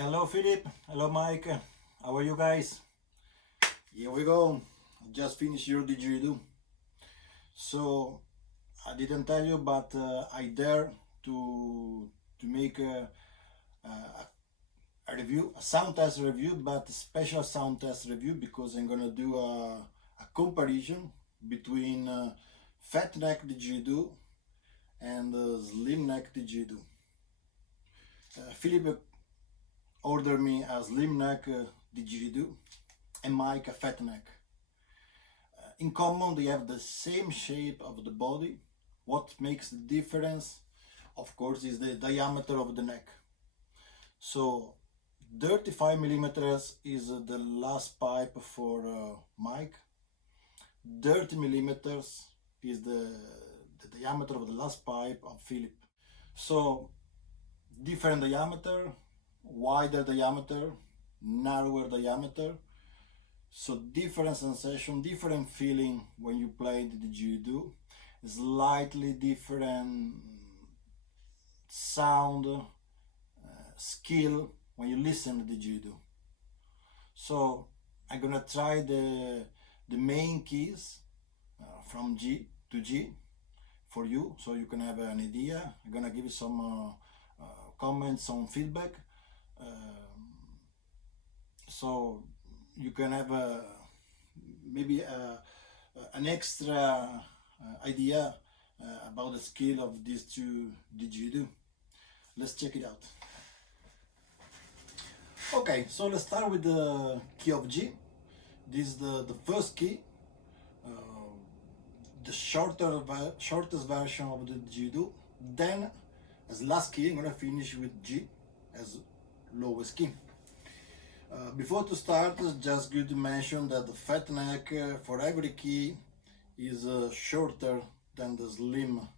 Hello Philip, hello Mike, how are you guys? Here we go, just finished your didgeridoo. So I didn't tell you, but I dare to make a review, a sound test review, but a special sound test review because I'm gonna do a comparison between fat neck didgeridoo and slim neck didgeridoo. Philip ordered me a slim neck didgeridoo and Mike a fat neck. In common, they have the same shape of the body. What makes the difference, of course, is the diameter of the neck. So 35 millimeters is the last pipe for Mike. 30 millimeters is the diameter of the last pipe of Philip. So different diameter, wider diameter, narrower diameter. So different sensation, different feeling when you play the didgeridoo. Slightly different sound, skill when you listen to the didgeridoo. So I'm gonna try the main keys from G to G for you, so you can have an idea. I'm gonna give you some comments, some feedback, so you can have maybe an extra idea about the skill of these two didgeridoo. Let's check it out. Okay, so let's start with the key of G. This is the first key, the shortest version of the didgeridoo. Then as last key, I'm gonna finish with G as lowest key. Before to start, it's just good to mention that the fat neck for every key is shorter than the slim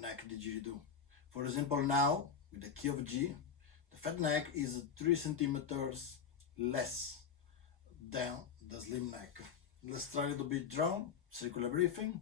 neck didgeridoo. For example, now with the key of G, the fat neck is 3 centimeters less than the slim neck. Let's try a little bit drum, circular breathing.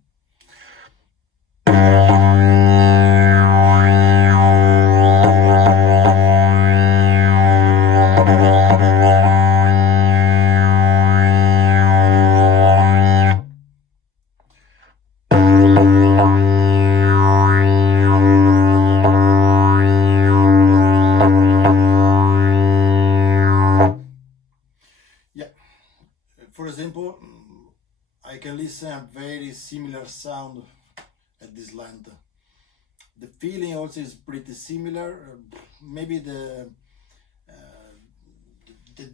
For example, I can listen a very similar sound at this length. The feeling also is pretty similar. Maybe the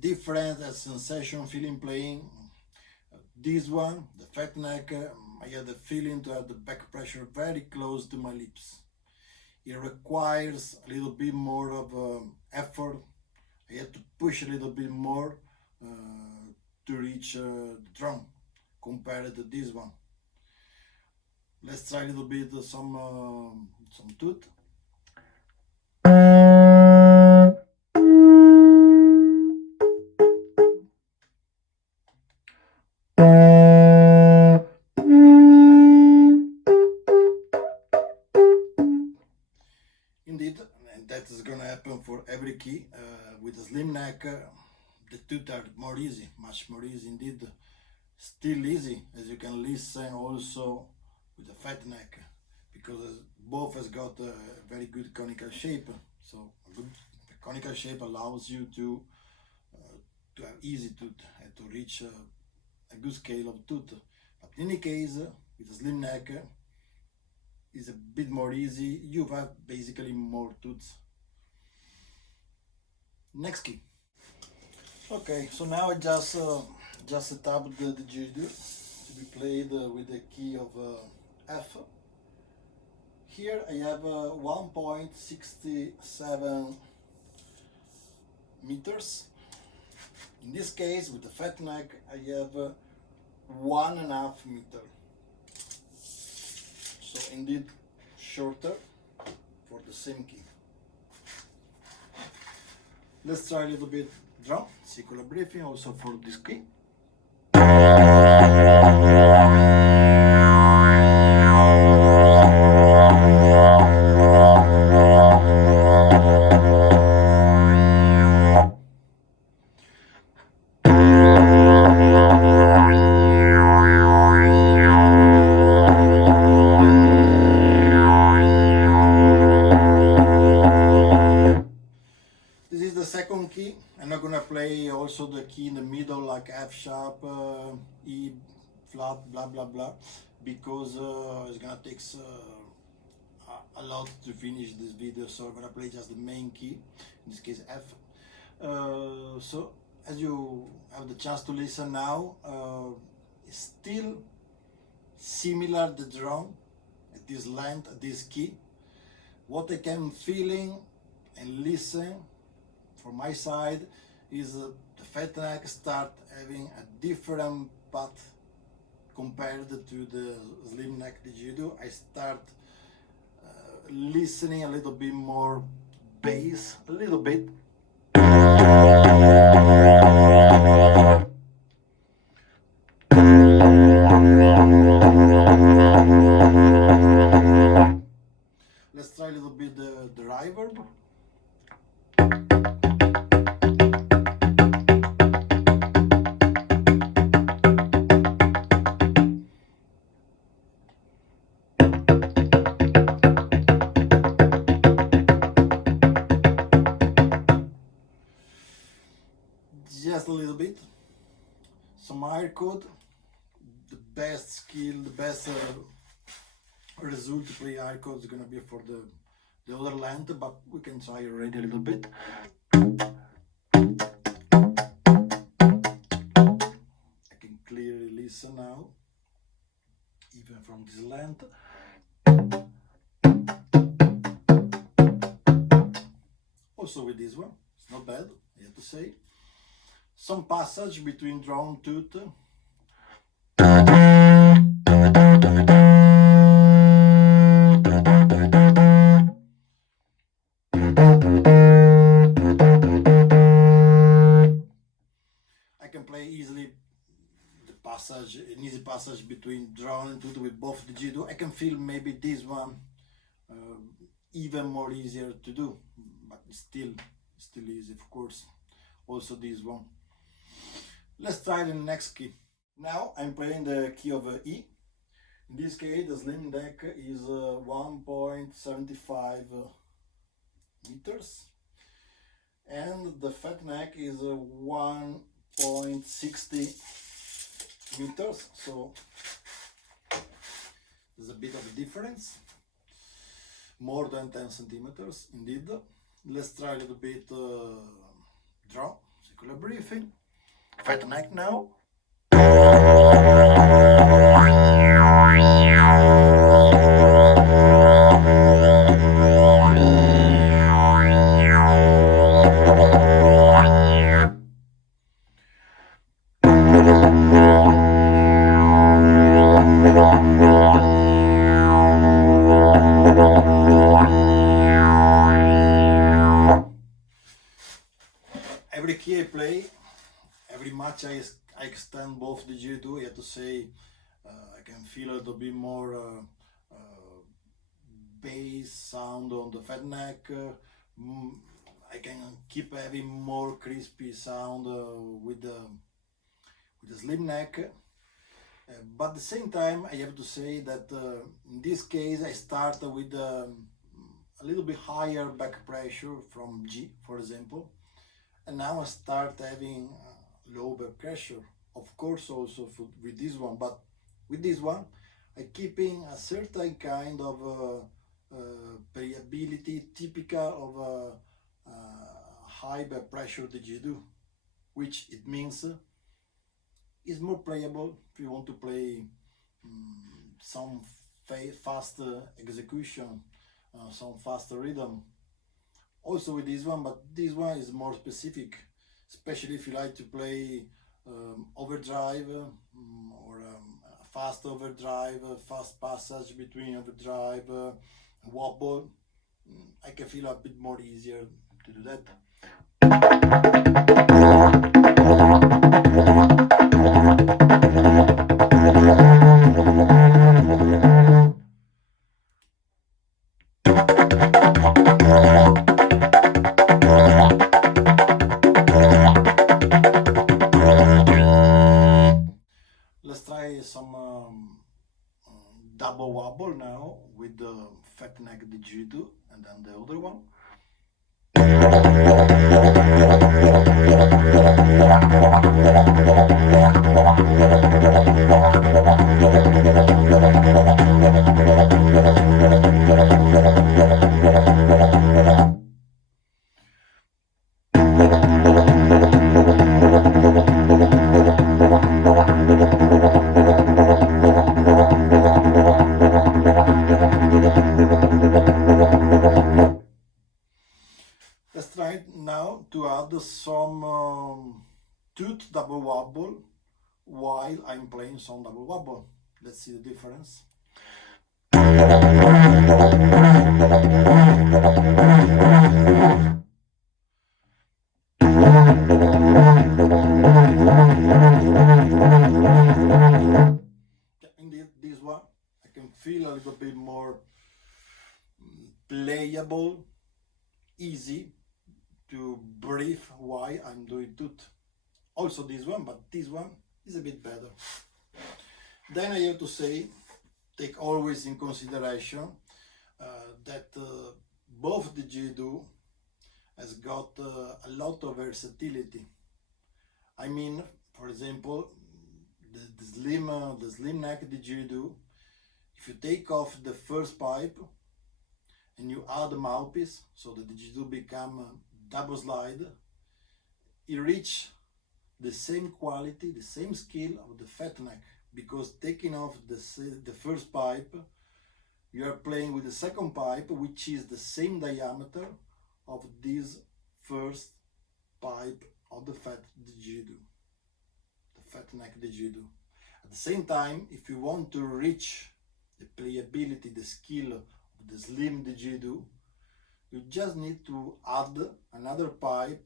different sensation feeling playing. This one, the fat neck, I had the feeling to have the back pressure very close to my lips. It requires a little bit more of effort. I had to push a little bit more to reach the drum compared to this one. Let's try a little bit some tooth. Indeed, and that is gonna happen for every key. With a slim neck, the tooth are more easy, much more easy indeed. Still easy, as you can listen also with the fat neck, because both has got a very good conical shape. So a good conical shape allows you to have easy tooth and to reach a good scale of tooth. But in any case, with a slim neck, is a bit more easy. You have basically more tooths. Next key. Okay, so now I just set up the didgeridoo to be played with the key of F. Here I have 1.67 meters. In this case, with the fat neck, I have 1.5 meter. So indeed shorter for the same key. Let's try a little bit drum, circular breathing also for this key. flat, blah blah blah, because it's gonna take a lot to finish this video, so I'm gonna play just the main key, in this case F. So as you have the chance to listen now, it's still similar the drum at this length, at this key. What I can feeling and listen from my side is the fat neck start having a different path compared to the slim neck didgeridoo. I start listening a little bit more bass, a little bit. Let's try a little bit the reverb. Just a little bit. Some air code. The best skill, the best result to play air code is gonna be for the other length, but we can try already a little bit. I can clearly listen now, even from this length. Also with this one, it's not bad, I have to say. Some passage between drum tooth. I can play easily the passage, an easy passage between drum and tooth with both the didgeridoo. I can feel maybe this one even more easier to do, but still easy, of course. Also this one. Let's try the next key. Now I'm playing the key of E. In this case, the slim neck is 1.75 meters, and the fat neck is 1.60 meters. So there's a bit of a difference, more than 10 centimeters indeed. Let's try a little bit drum, circular breathing. Fat neck now. Every key I play, every match I extend both the didgeridoo. I have to say I can feel a little bit more bass sound on the fat neck. I can keep having more crispy sound with the slim neck. But at the same time, I have to say that in this case I start with a little bit higher back pressure from G, for example, and now I start having low back pressure, of course, also with this one. But with this one, I keeping a certain kind of playability typical of a high back pressure didgeridoo, which it means is more playable if you want to play some fast execution, some faster rhythm. Also with this one, but this one is more specific, especially if you like to play overdrive or fast overdrive, fast passage between overdrive, wobble. I can feel a bit more easier to do that. Let's try some double wobble now with the fat neck didgeridoo and then the other one. Let's try now to add some tooth double wobble while I'm playing some double wobble. Let's see the difference. Indeed, this one I can feel a little bit more playable, easy to breathe while I'm doing tooth. Also this one, but this one is a bit better. Then I have to say, take always in consideration that both the didgeridoo has got a lot of versatility. I mean, for example, the slim neck didgeridoo, if you take off the first pipe and you add the mouthpiece, so the didgeridoo become double slide, it reach the same quality, the same skill of the fat neck, because taking off the first pipe, you are playing with the second pipe, which is the same diameter of this first pipe of the fat didgeridoo, the fat neck didgeridoo. At the same time, if you want to reach the playability, the skill of the slim didgeridoo, you just need to add another pipe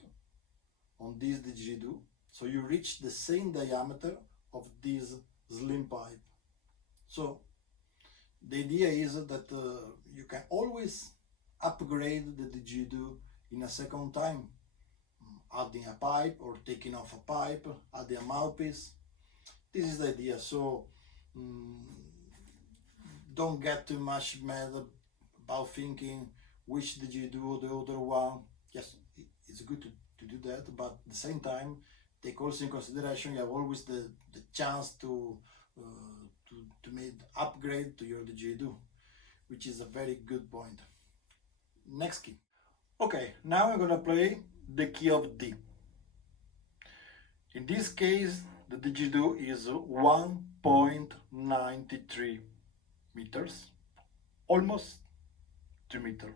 on this didgeridoo, so you reach the same diameter of this slim pipe. So the idea is that you can always upgrade the didgeridoo in a second time, adding a pipe or taking off a pipe, adding a mouthpiece. This is the idea. So don't get too much mad about thinking which didgeridoo or the other one. Yes, it's good to do that, but at the same time, take also in consideration you have always the chance to make upgrade to your didgeridoo, which is a very good point. Next key. Okay, now I'm gonna play the key of D. In this case, the didgeridoo is 1.93 meters, almost 2 meters.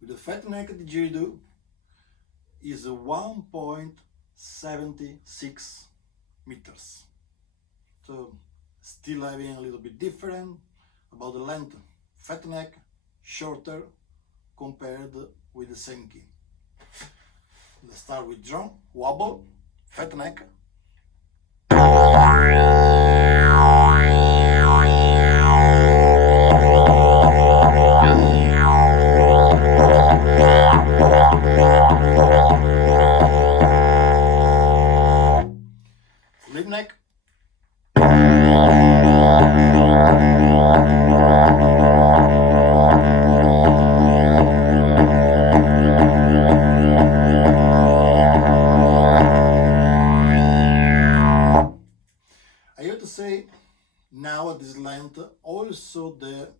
With the fat neck didgeridoo is 1.76 meters. So still having a little bit different about the length. Fat neck shorter compared with the same key. Let's start with drum, wobble, fat neck. Slim neck. Now at this length, also the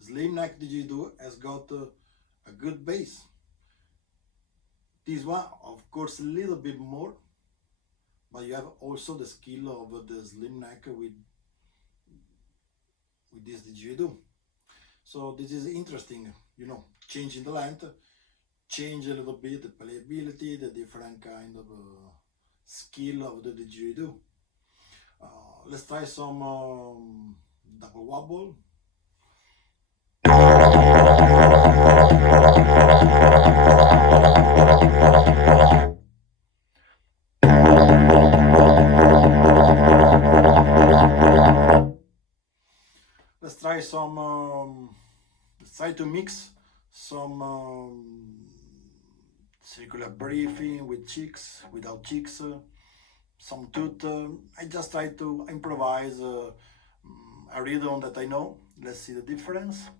slim neck didgeridoo has got a good bass. This one, of course, a little bit more, but you have also the skill of the slim neck with this didgeridoo. So this is interesting, you know, changing the length, change a little bit the playability, the different kind of skill of the didgeridoo. Let's try some double wobble. Let's try some. Let's try to mix some circular breathing with chicks, without chicks. Some tooth. I just try to improvise a rhythm that I know. Let's see the difference.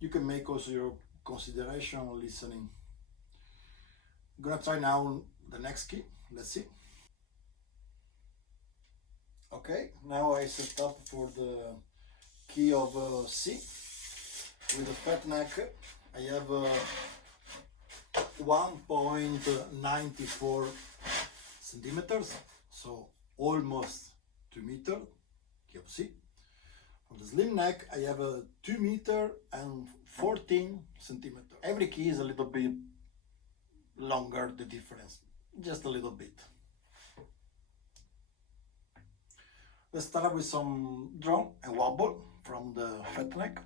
you can make also your consideration listening. I'm gonna try now the next key. Let's see. Okay, now I set up for the key of C. With the fat neck, I have 1.94 centimeters, so almost 2 meters, key of C. For the slim neck, I have a 2 meter and 14 centimeters. Every key is a little bit longer, the difference, just a little bit. Let's start with some drum and wobble from the fat neck.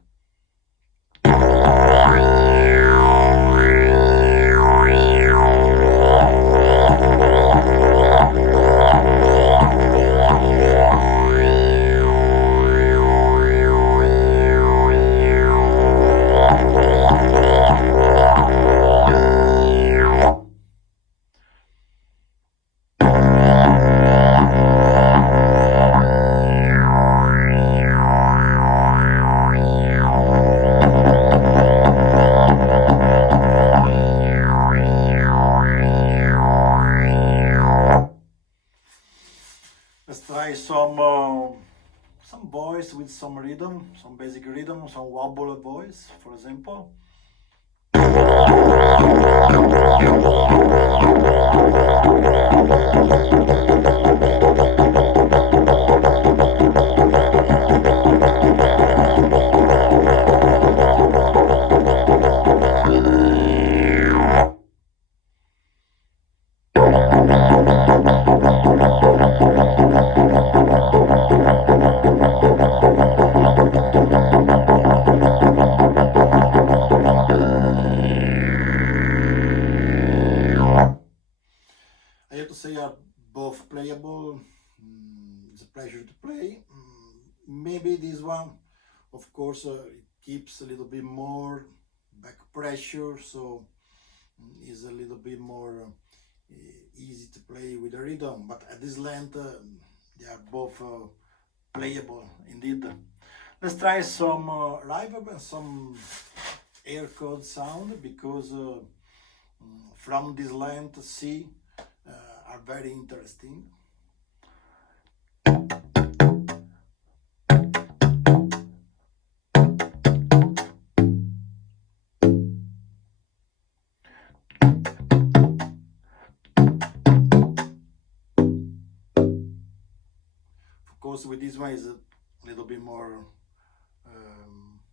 Let's try some voice with some rhythm, some basic rhythm, some wobble voice, for example. I have to say are both playable. It's a pleasure to play. Maybe this one, of course, it keeps a little bit more back pressure, so is a little bit more easy to play with the rhythm. But at this length, they are both playable indeed. Let's try some reverb and some air code sound, because from this length C are very interesting. Of course, with this one is a little bit more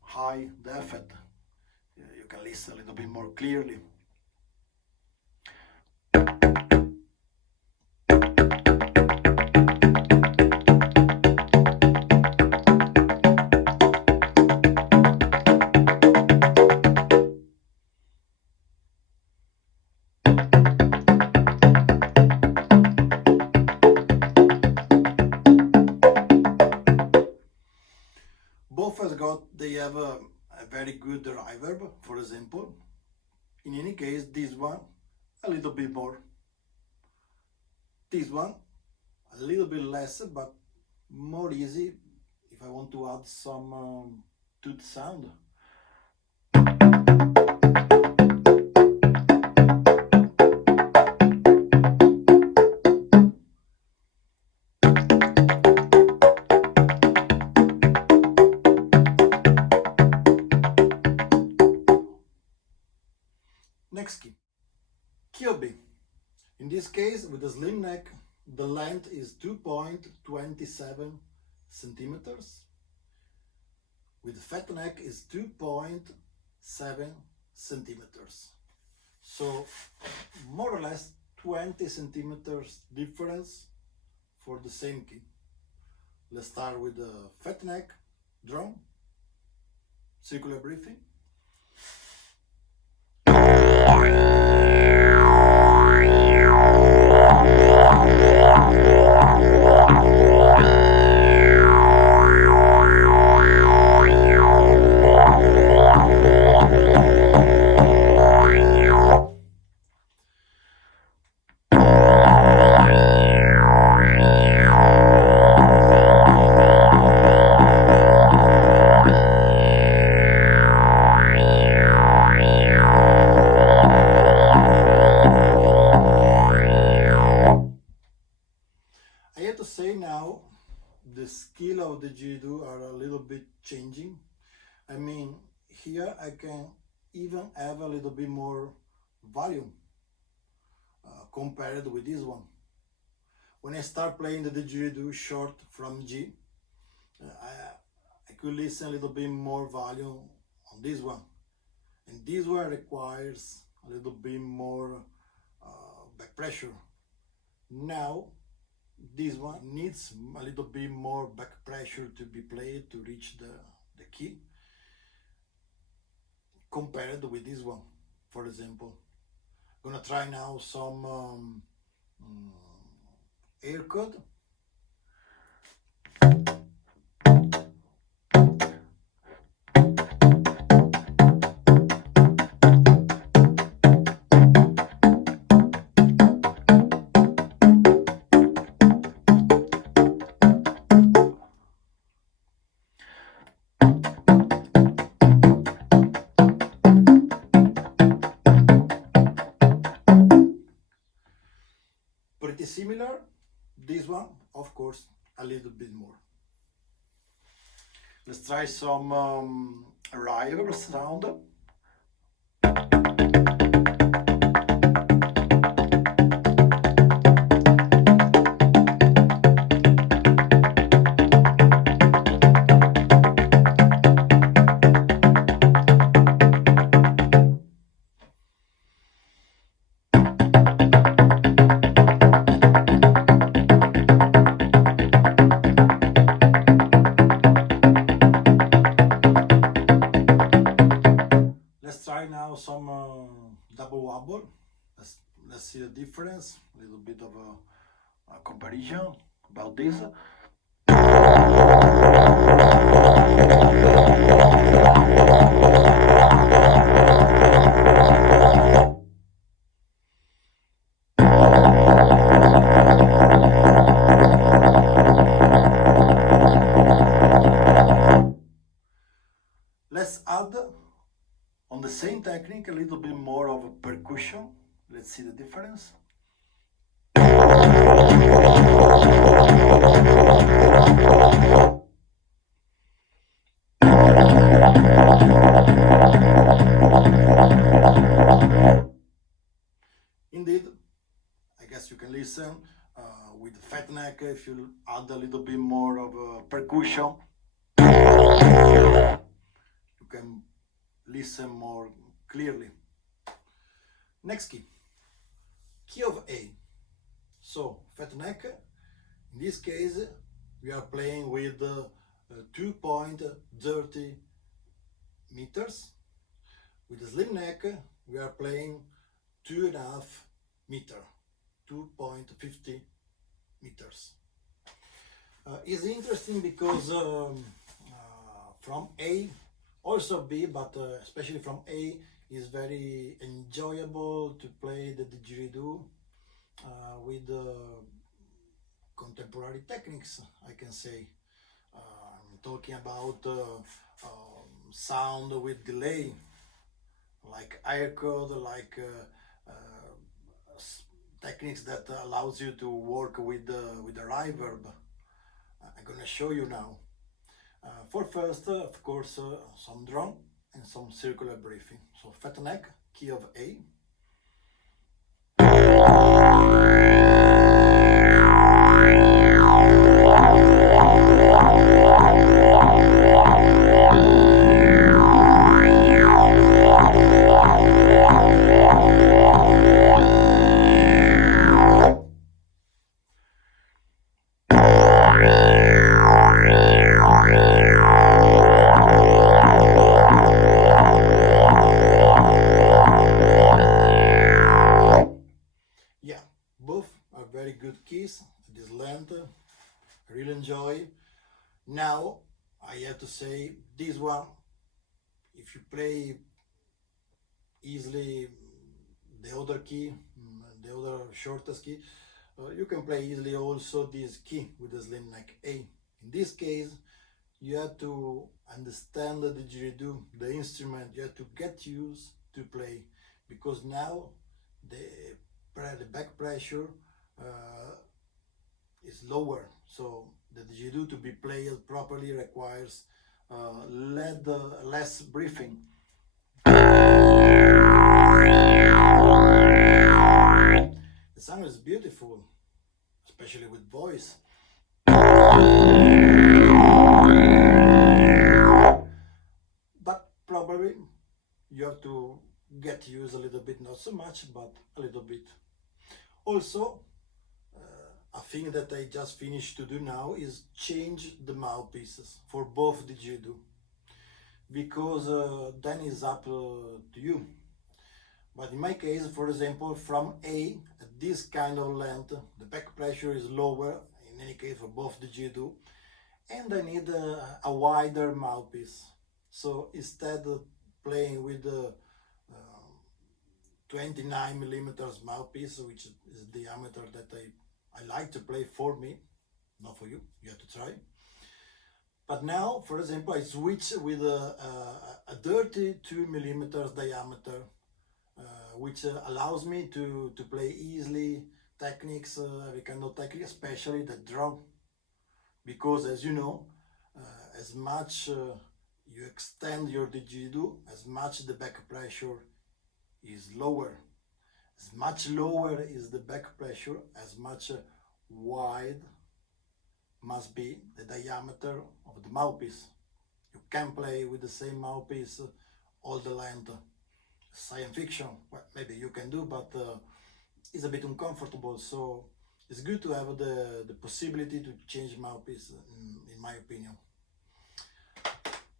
high the effect. You can listen a little bit more clearly. Both they have a very good reverb, for example. In any case, this one a little bit more. This one a little bit less, but more easy if I want to add some tooth sound. Next key, key of B. In this case, with the slim neck, the length is 2.27 centimeters. With the fat neck is 2.7 centimeters. So more or less 20 centimeters difference for the same key. Let's start with the fat neck drum, circular breathing. changing. I mean, here I can even have a little bit more volume compared with this one. When I start playing the didgeridoo short from G, I could listen a little bit more volume on this one. And this one requires a little bit more back pressure. Now, this one needs a little bit more back pressure to be played to reach the key compared with this one, for example. I'm gonna try now some air chord. Pretty similar. This one, of course, a little bit more. Let's try some river sound. Let's try now some double wobble. Let's see the difference, a little bit of a comparison about this. Let's add on the same technique a little bit more of a percussion. Let's see the difference. Indeed, I guess you can listen with the fat neck if you add a little bit more of a percussion. You can listen more clearly. Next key of A. So fat neck, in this case we are playing with 2.30 meters. With the slim neck we are playing 2.5 meter, 2.50 meters. It's interesting because from A, also B, but especially from A, is very enjoyable to play the didgeridoo with contemporary techniques, I can say. I'm talking about sound with delay, like air chord, like techniques that allows you to work with the reverb. I'm gonna show you now. For first, of course, some drum and some circular breathing. So fat neck, key of A. Very good keys, this length, I really enjoy. Now I have to say this one, if you play easily the other key, the other shortest key, you can play easily also this key with the slim neck A. In this case you have to understand the didgeridoo, the instrument, you have to get used to play, because now the back pressure is lower, so the didgeridoo to be played properly requires less breathing. The sound is beautiful, especially with voice. But probably you have to get used a little bit, not so much, but a little bit. Also, a thing that I just finished to do now is change the mouthpieces for both didgeridoo, because then it's up to you. But in my case, for example, from A, at this kind of length, the back pressure is lower, in any case for both didgeridoo, and I need a wider mouthpiece. So instead of playing with the 29 millimeters mouthpiece, which is the diameter that I like to play for me, not for you, you have to try. But now, for example, I switch with a 32 millimeters diameter, which allows me to play easily techniques, every kind of technique, especially the drum. Because as you know, as much you extend your didgeridoo, as much the back pressure is lower. As much lower is the back pressure, as much wide must be the diameter of the mouthpiece. You can play with the same mouthpiece all the length. Science fiction, well, maybe you can do, but it's a bit uncomfortable, so it's good to have the possibility to change mouthpiece, in my opinion.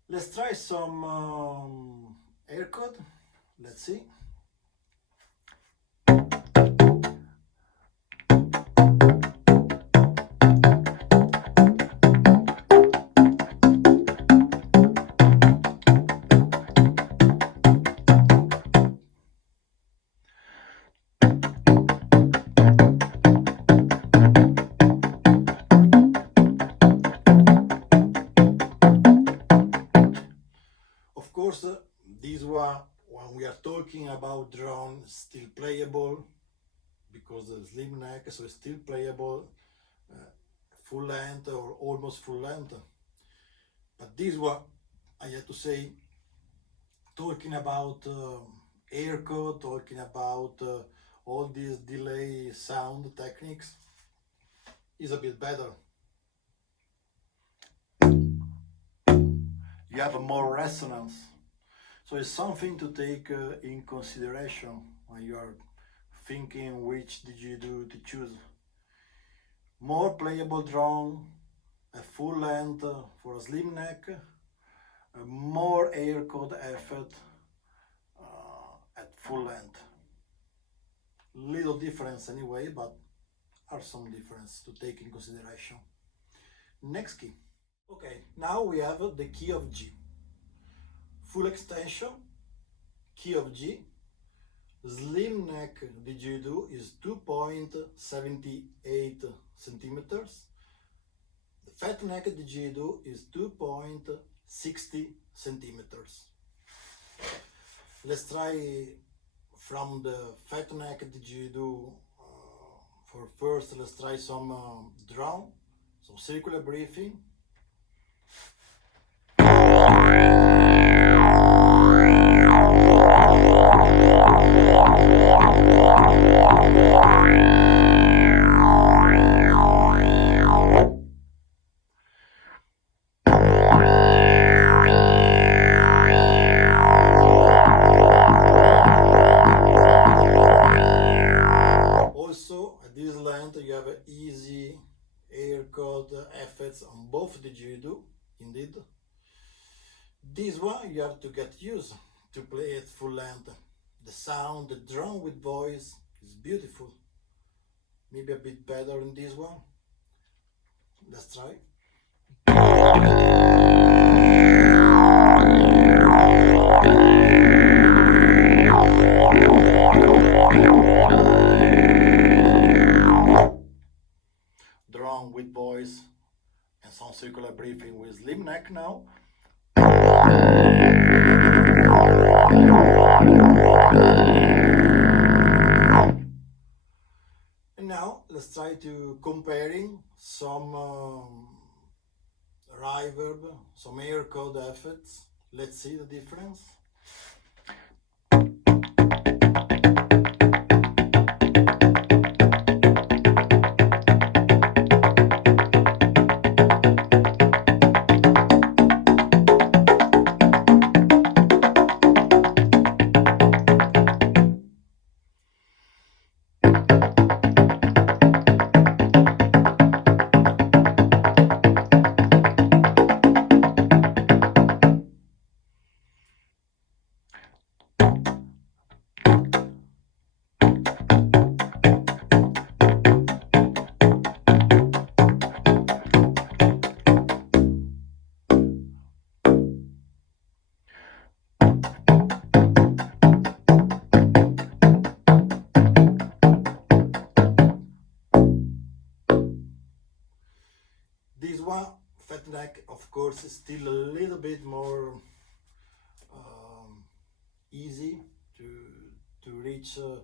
Let's try some air code. Let's see. Of course, this one, when we are talking about drone, still playable because the slim neck, so it's still playable, full length or almost full length. But this one, I have to say, talking about air code, talking about all these delay sound techniques, is a bit better. You have more resonance. So it's something to take in consideration when you are thinking which didgeridoo to choose. More playable drum, a full length for a slim neck, a more air code effect at full length. Little difference anyway, but are some difference to take in consideration. Next key. Okay, now we have the key of G. Full extension, key of G. Slim neck didgeridoo is 2.78 centimeters. The fat neck didgeridoo is 2.60 centimeters. Let's try from the fat neck didgeridoo. For first, let's try some drum, some circular breathing. Also, at this length, you have easy air code effects on both didgeridoo, indeed. This one you have to get used to play it full length. The sound, the drum with voice is beautiful. Maybe a bit better in this one. Let's try. Drum with voice and some circular breathing with slim neck now. And now let's try to comparing some reverb, some air code effects. Let's see the difference. This one, fat neck, of course, is still a little bit more easy to reach a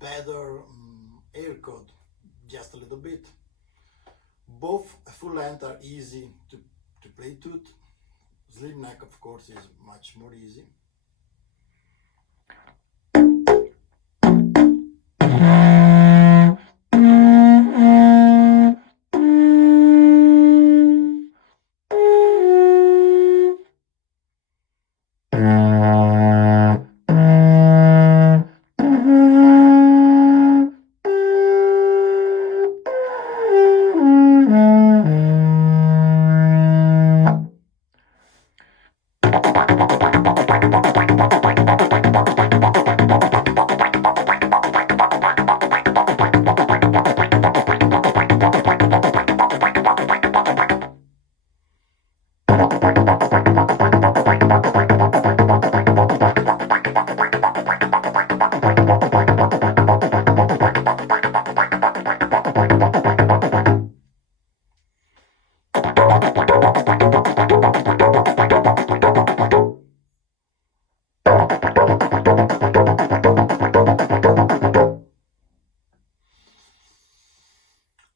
better air code, just a little bit. Both full length are easy to play to. Slim neck, of course, is much more easy.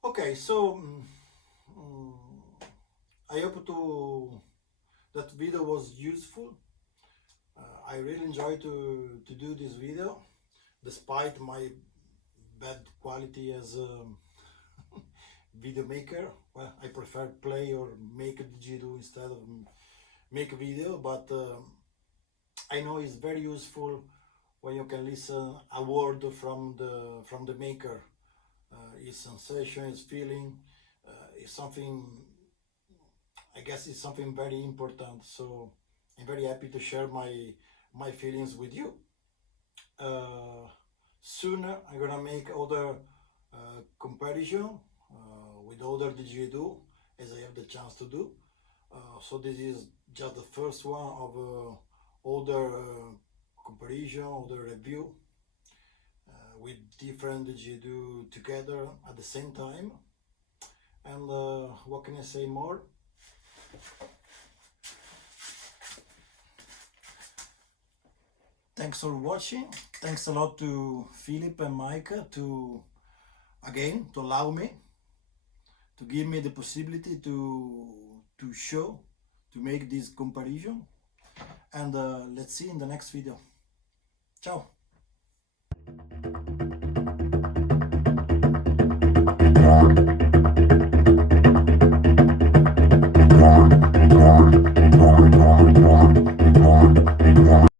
Okay, so I hope that video was useful. I really enjoy to do this video, despite my bad quality as a video maker. Well, I prefer play or make a didgeridoo instead of make a video, but I know it's very useful when you can listen a word from the maker. His sensation, his feeling, is something, I guess it's something very important. So I'm very happy to share my feelings with you. Soon I'm gonna make other comparison with other didgeridoo as I have the chance to do. So this is just the first one of other comparison, other review with different didgeridoo together at the same time. And what can I say more? Thanks for watching. Thanks a lot to Philip and Mike to allow me, to give me the possibility to make this comparison. And let's see in the next video. Ciao.